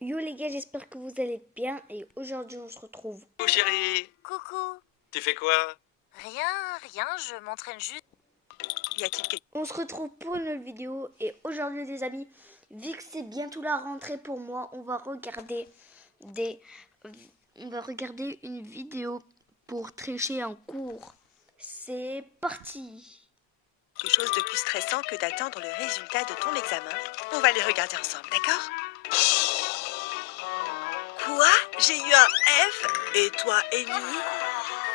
Yo les gars, j'espère que vous allez bien et aujourd'hui on se retrouve. Coucou chérie, Coucou. tu fais quoi? Rien, je m'entraîne juste. Y a-t-il quelque... On se retrouve pour une nouvelle vidéo et aujourd'hui les amis, vu que c'est bientôt la rentrée pour moi, on va regarder une vidéo pour tricher en cours. C'est parti. Chose de plus stressant que d'attendre le résultat de ton examen. On va les regarder ensemble, d'accord? Quoi? J'ai eu un F? Et toi, Amy?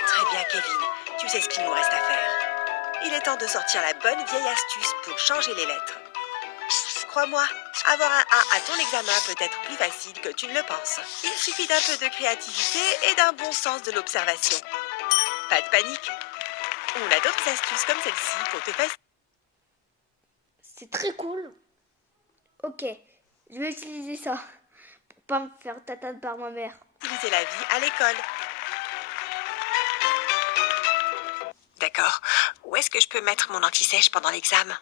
Très bien, Kevin. Tu sais ce qu'il nous reste à faire. Il est temps de sortir la bonne vieille astuce pour changer les lettres. Crois-moi, avoir un A à ton examen peut être plus facile que tu ne le penses. Il suffit d'un peu de créativité et d'un bon sens de l'observation. Pas de panique. On a d'autres astuces comme celle-ci pour te faciliter. C'est très cool. Ok, je vais utiliser ça pour pas me faire tatane par ma mère. Utiliser la vie à l'école. D'accord. Où est-ce que je peux mettre mon anti-sèche pendant l'examen?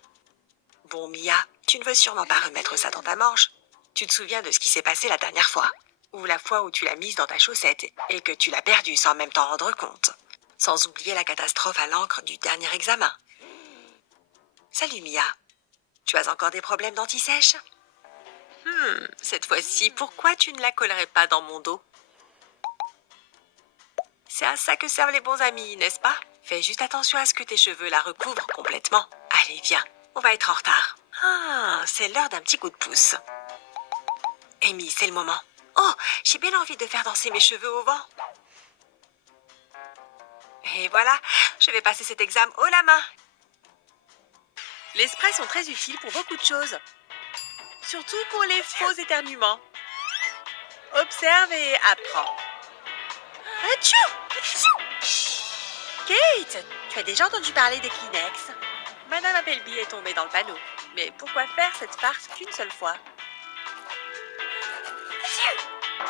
Bon, Mia, tu ne veux sûrement pas remettre ça dans ta manche. Tu te souviens de ce qui s'est passé la dernière fois? Ou la fois où tu l'as mise dans ta chaussette et que tu l'as perdue sans même t'en rendre compte. Sans oublier la catastrophe à l'encre du dernier examen. Salut, Mia. Tu as encore des problèmes d'anti-sèche? Cette fois-ci, pourquoi tu ne la collerais pas dans mon dos? C'est à ça que servent les bons amis, n'est-ce pas? Fais juste attention à ce que tes cheveux la recouvrent complètement. Allez, viens, on va être en retard. Ah, c'est l'heure d'un petit coup de pouce. Amy, c'est le moment. Oh, j'ai bien envie de faire danser mes cheveux au vent. Et voilà, je vais passer cet examen haut la main. Les sprays sont très utiles pour beaucoup de choses. Surtout pour les faux éternuements. Observe et apprends. Atchou! Kate, tu as déjà entendu parler des Kleenex? Madame Appleby est tombée dans le panneau. Mais pourquoi faire cette farce qu'une seule fois?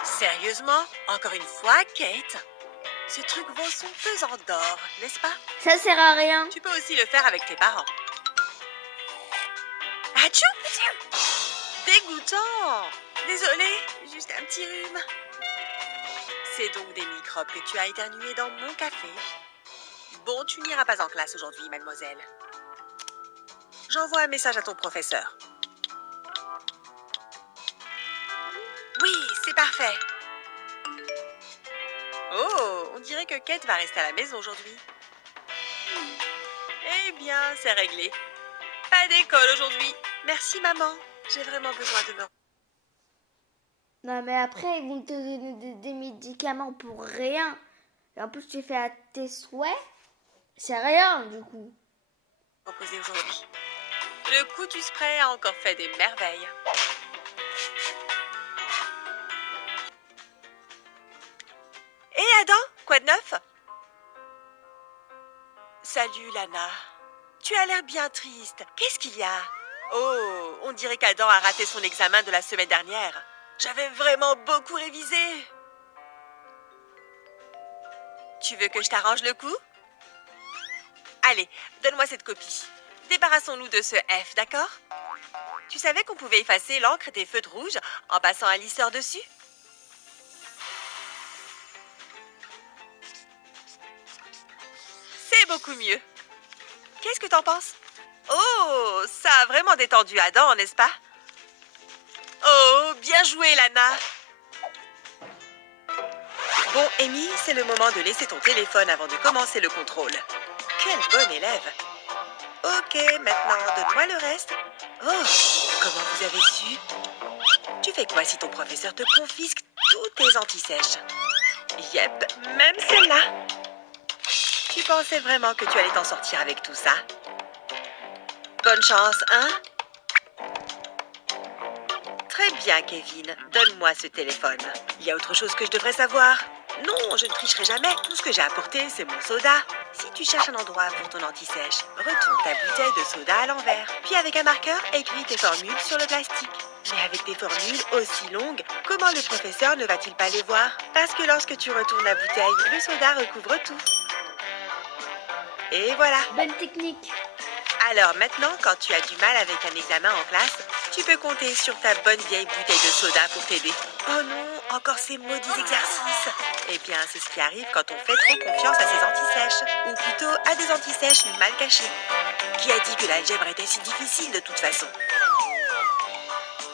Sérieusement? Encore une fois, Kate? Ce truc vaut son pesant d'or, n'est-ce pas? Ça sert à rien. Tu peux aussi le faire avec tes parents. Atchou! Dégoûtant! Désolée, juste un petit rhume. C'est donc des microbes que tu as éternués dans mon café. Bon, tu n'iras pas en classe aujourd'hui, mademoiselle. J'envoie un message à ton professeur. Oui, c'est parfait. Oh, on dirait que Kate va rester à la maison aujourd'hui. Eh bien, c'est réglé. Pas d'école aujourd'hui. Merci, maman. J'ai vraiment besoin de me... Non mais après ils vont te donner des médicaments pour rien. Et en plus tu fais à tes souhaits. C'est rien du coup. reposer aujourd'hui. Le coup du spray a encore fait des merveilles. Hé Adam, quoi de neuf? Salut Lana. Tu as l'air bien triste. Qu'est-ce qu'il y a? Oh, on dirait qu'Adam a raté son examen de la semaine dernière. J'avais vraiment beaucoup révisé. Tu veux que je t'arrange le coup? Allez, donne-moi cette copie. Débarrassons-nous de ce F, d'accord? Tu savais qu'on pouvait effacer l'encre des feutres rouges en passant un lisseur dessus? C'est beaucoup mieux. Qu'est-ce que t'en penses? Oh, ça a vraiment détendu Adam, n'est-ce pas? Oh, bien joué, Lana. Bon, Amy, c'est le moment de laisser ton téléphone avant de commencer le contrôle. Quelle bonne élève. Ok, maintenant, donne-moi le reste. Oh, comment vous avez su? Tu fais quoi si ton professeur te confisque tous tes antisèches? Yep, même celle-là. Tu pensais vraiment que tu allais t'en sortir avec tout ça? Bonne chance, hein? Très bien, Kevin. Donne-moi ce téléphone. Il y a autre chose que je devrais savoir? Non, je ne tricherai jamais. Tout ce que j'ai apporté, c'est mon soda. Si tu cherches un endroit pour ton anti-sèche, retourne ta bouteille de soda à l'envers. Puis avec un marqueur, écris tes formules sur le plastique. Mais avec des formules aussi longues, comment le professeur ne va-t-il pas les voir? Parce que lorsque tu retournes la bouteille, le soda recouvre tout. Et voilà. Bonne technique. Alors maintenant, quand tu as du mal avec un examen en classe, tu peux compter sur ta bonne vieille bouteille de soda pour t'aider. Oh non, encore ces maudits exercices. Eh bien, c'est ce qui arrive quand on fait trop confiance à ses antisèches. Ou plutôt à des antisèches mal cachées. Qui a dit que l'algèbre était si difficile de toute façon?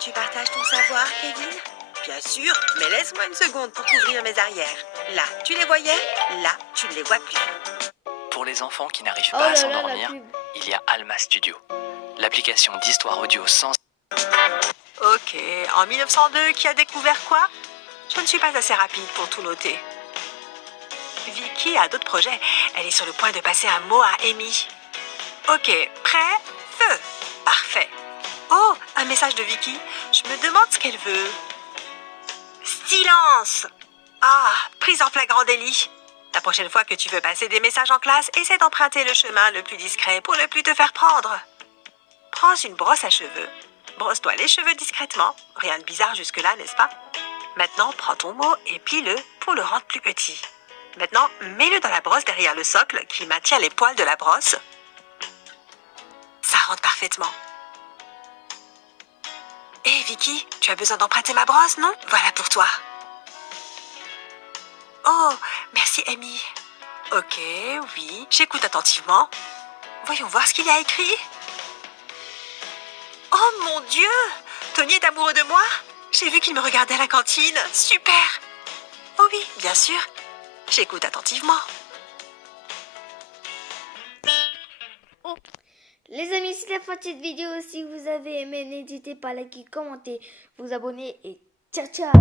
Tu partages ton savoir, Kevin? Bien sûr, mais laisse-moi une seconde pour couvrir mes arrières. Là, tu les voyais? Là, tu ne les vois plus. Pour les enfants qui n'arrivent Oh pas à là là, la s'endormir, pub. il y a Alma Studio, l'application d'histoire audio sans... Ok, en 1902, qui a découvert quoi? Je ne suis pas assez rapide pour tout noter. Vicky a d'autres projets. Elle est sur le point de passer un mot à Amy. Ok, prêt? Feu! Parfait. Oh, un message de Vicky. Je me demande ce qu'elle veut. Silence! Ah, prise en flagrant délit. La prochaine fois que tu veux passer des messages en classe, essaie d'emprunter le chemin le plus discret pour ne plus te faire prendre. Prends une brosse à cheveux. Brosse-toi les cheveux discrètement. Rien de bizarre jusque-là, n'est-ce pas? Maintenant, prends ton mot et plie-le pour le rendre plus petit. Maintenant, mets-le dans la brosse derrière le socle qui maintient les poils de la brosse. Ça rentre parfaitement. Hé, Vicky, tu as besoin d'emprunter ma brosse, non? Voilà pour toi. Oh, merci, Amy. Ok, oui, j'écoute attentivement. Voyons voir ce qu'il y a écrit. Oh mon Dieu! Tony est amoureux de moi? J'ai vu qu'il me regardait à la cantine. Super! Oh oui, bien sûr. J'écoute attentivement. Les amis, c'est la fin de cette vidéo. Si vous avez aimé, n'hésitez pas à liker, commenter, vous abonner et ciao ciao.